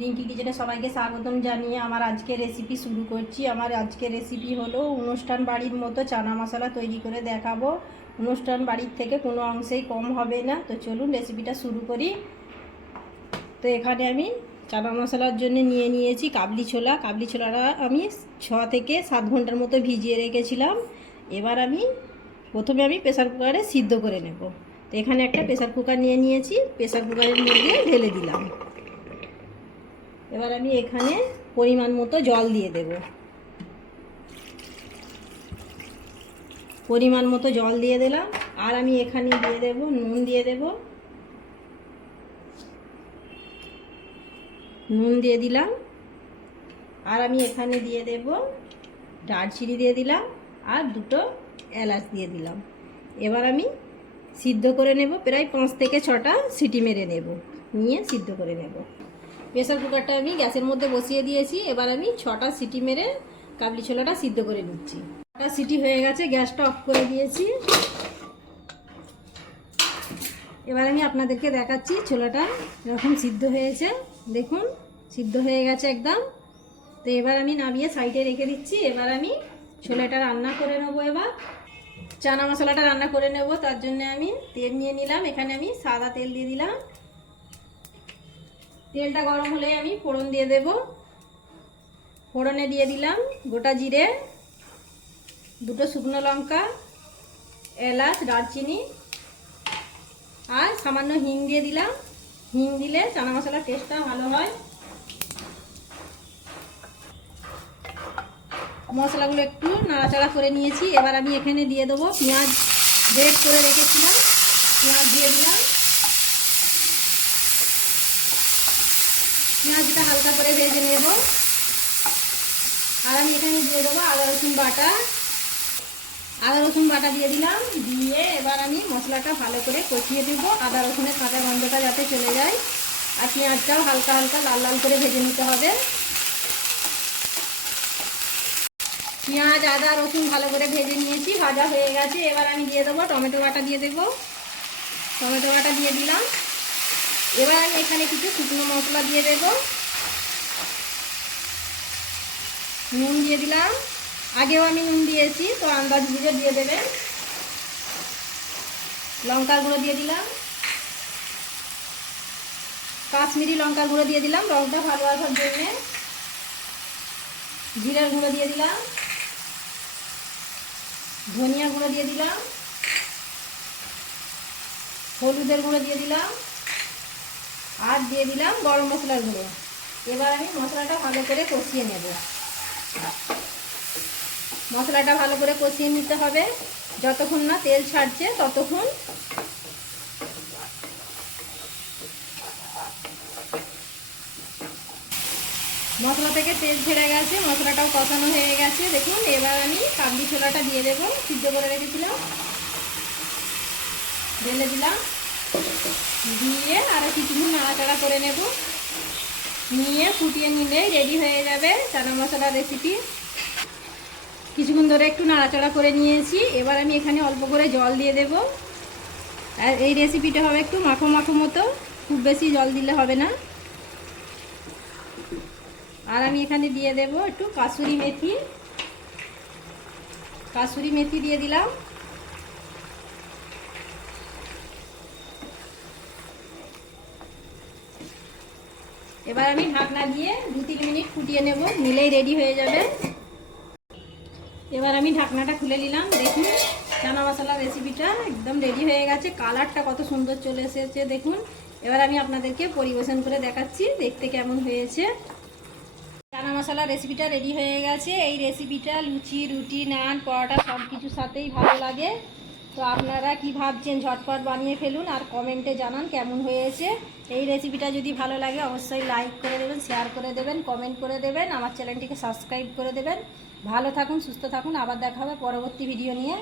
রিঙ্কি কিচেনে সবাইকে স্বাগতম জানিয়ে আমার আজকে রেসিপি শুরু করছি। আমার আজকে রেসিপি হলো অনুষ্ঠান বাড়ির মতো চানা মশলা তৈরি করে দেখাবো। অনুষ্ঠান বাড়ির থেকে কোনো অংশেই কম হবে না। তো চলুন রেসিপিটা শুরু করি। তো এখানে আমি চানা মশলার জন্য নিয়ে নিয়েছি কাবলি ছোলা। কাবলি ছোলাটা আমি ছ থেকে সাত ঘণ্টার মতো ভিজিয়ে রেখেছিলাম। এবার আমি প্রথমে আমি প্রেসার কুকারে সিদ্ধ করে নেব। তো এখানে একটা প্রেসার কুকার নিয়ে নিয়েছি। প্রেসার কুকারের মধ্যে ঢেলে দিলাম। এবার আমি এখানে পরিমাণ মতো জল দিয়ে দেব। পরিমাণ মতো জল দিয়ে দিলাম। আর আমি এখানে দিয়ে দেব, নুন দিয়ে দেব। নুন দিয়ে দিলাম। আর আমি এখানে দিয়ে দেব দারচিনি দিয়ে দিলাম। আর দুটো এলাচ দিয়ে দিলাম। এবার আমি সিদ্ধ করে নেব। প্রায় পাঁচ থেকে ছটা সিটি মেরে নেব। নিয়ে সিদ্ধ করে নেব। প্রেসার কুকারটা আমি গ্যাসের মধ্যে বসিয়ে দিয়েছি। এবার আমি ছটা সিটি মেরে কাবলি ছোলাটা সিদ্ধ করে নিচ্ছি। ছটা সিটি হয়ে গেছে, গ্যাসটা অফ করে দিয়েছি। এবার আমি আপনাদেরকে দেখাচ্ছি ছোলাটা এরকম সিদ্ধ হয়েছে। দেখুন, সিদ্ধ হয়ে গেছে একদম। তো এবার আমি নামিয়ে সাইডে রেখে দিচ্ছি। এবার আমি ছোলাটা রান্না করে নেব এবার। চানা মশলাটা রান্না করে নেব, তার জন্য আমি তেল নিয়ে নিলাম। এখানে আমি সাদা তেল দিয়ে দিলাম। তেলটা গরম হলে আমি ফোড়ন দিয়ে দেব। ফোড়নে দিয়ে দিলাম গোটা জিরে, দুটো শুকনো লঙ্কা, এলাচ, দারচিনি, আর সামান্য হিং দিয়ে দিলাম। হিং দিলে চানা মশলার টেস্টটা ভালো হয়। মশলাগুলো একটু নাড়াচাড়া করে নিয়েছি। এবার আমি এখানে দিয়ে দেবো পেঁয়াজ। গ্রেট করে রেখেছিলাম। পেঁয়াজ দিয়ে দিলাম। পেঁয়াজটা হালকা করে ভেজে নেব। আর আমি এখানে দিয়ে দেবো আদা, রসুন বাটা। আদা, রসুন বাটা দিয়ে দিলাম। দিয়ে এবার আমি মশলাটা ভালো করে কষিয়ে দেবো। আদা, রসুনের কাঁচা গন্ধটা যাতে চলে যায়। আর পেঁয়াজটাও হালকা হালকা, লাল লাল করে ভেজে নিতে হবে। পেঁয়াজ, আদা, রসুন ভালো করে ভেজে নিয়েছি, ভাজা হয়ে গেছে। এবার আমি দিয়ে দেবো টমেটো বাটা দিয়ে দেবো। টমেটো বাটা দিয়ে দিলাম। এবার আমি এখানে কিছু শুকনো মশলা দিয়ে দেব। নুন দিয়ে দিলাম। আগেও আমি নুন দিয়েছি, তো আন্দাজ বুঝে দিয়ে দেবেন। লঙ্কার গুঁড়ো দিয়ে দিলাম। কাশ্মীরি লঙ্কার গুঁড়ো দিয়ে দিলাম রঙটা ভালো আসার জন্যে। জিরার গুঁড়ো দিয়ে দিলাম। ধনিয়া গুঁড়ো দিয়ে দিলাম। হলুদের গুঁড়ো দিয়ে দিলাম। আর দিয়ে দিলাম গরম মশলার গুঁড়ো। এবার আমি মশলাটা ভালো করে কষিয়ে নেব। মশলাটা ভালো করে কষিয়ে নিতে হবে। যতক্ষণ না তেল ছাড়ছে ততক্ষণ মশলা থেকে তেল ছেড়ে গেছে, মশলাটাও কষানো হয়ে গেছে। দেখুন, এবার আমি কাবলি ছোলাটা দিয়ে দেবো। সিদ্ধ করে রেখেছিলাম। ঢেলে দিলাম। দিয়ে আরও কিছুক্ষণ নাড়াচাড়া করে নেব। নিয়ে ফুটিয়ে নিলে রেডি হয়ে যাবে চানা মশলার রেসিপি কিছুক্ষণ ধরে একটু নাড়াচাড়া করে নিয়েছি। এবার আমি এখানে অল্প করে জল দিয়ে দেব। আর এই রেসিপিটা হবে একটু মাখো মাখো মতো, খুব বেশি জল দিলে হবে না। আর আমি এখানে দিয়ে দেব একটু কাসুরি মেথি। কাসুরি মেথি দিয়ে দিলাম। এবার আমি ঢাকনা দিয়ে দু তিন মিনিট ফুটিয়ে নেব, নিলেই রেডি হয়ে যাবে। এবার আমি ঢাকনাটা খুলে নিলাম, দেখুন, চানা মশলা রেসিপিটা একদম রেডি হয়ে গেছে। কালারটা কত সুন্দর চলে এসেছে, দেখুন। এবার আমি আপনাদেরকে পরিবেশন করে দেখাচ্ছি, দেখতে কেমন হয়েছে। চানা মশলা রেসিপিটা রেডি হয়ে গেছে। এই রেসিপিটা লুচি, রুটি, নান, পরোটা সব কিছুর সাথেই ভালো লাগে। তো আপনারা কি ভাবছেন ঝটপট বানিয়ে ফেলুন আর কমেন্টে জানান কেমন হয়েছে। এই রেসিপিটা যদি ভালো লাগে অবশ্যই লাইক করে দেবেন শেয়ার করে দেবেন কমেন্ট করে দেবেন, আমার চ্যানেলটিকে সাবস্ক্রাইব করে দেবেন। ভালো থাকুন, সুস্থ থাকুন, আবার দেখা হবে পরবর্তী ভিডিও নিয়ে।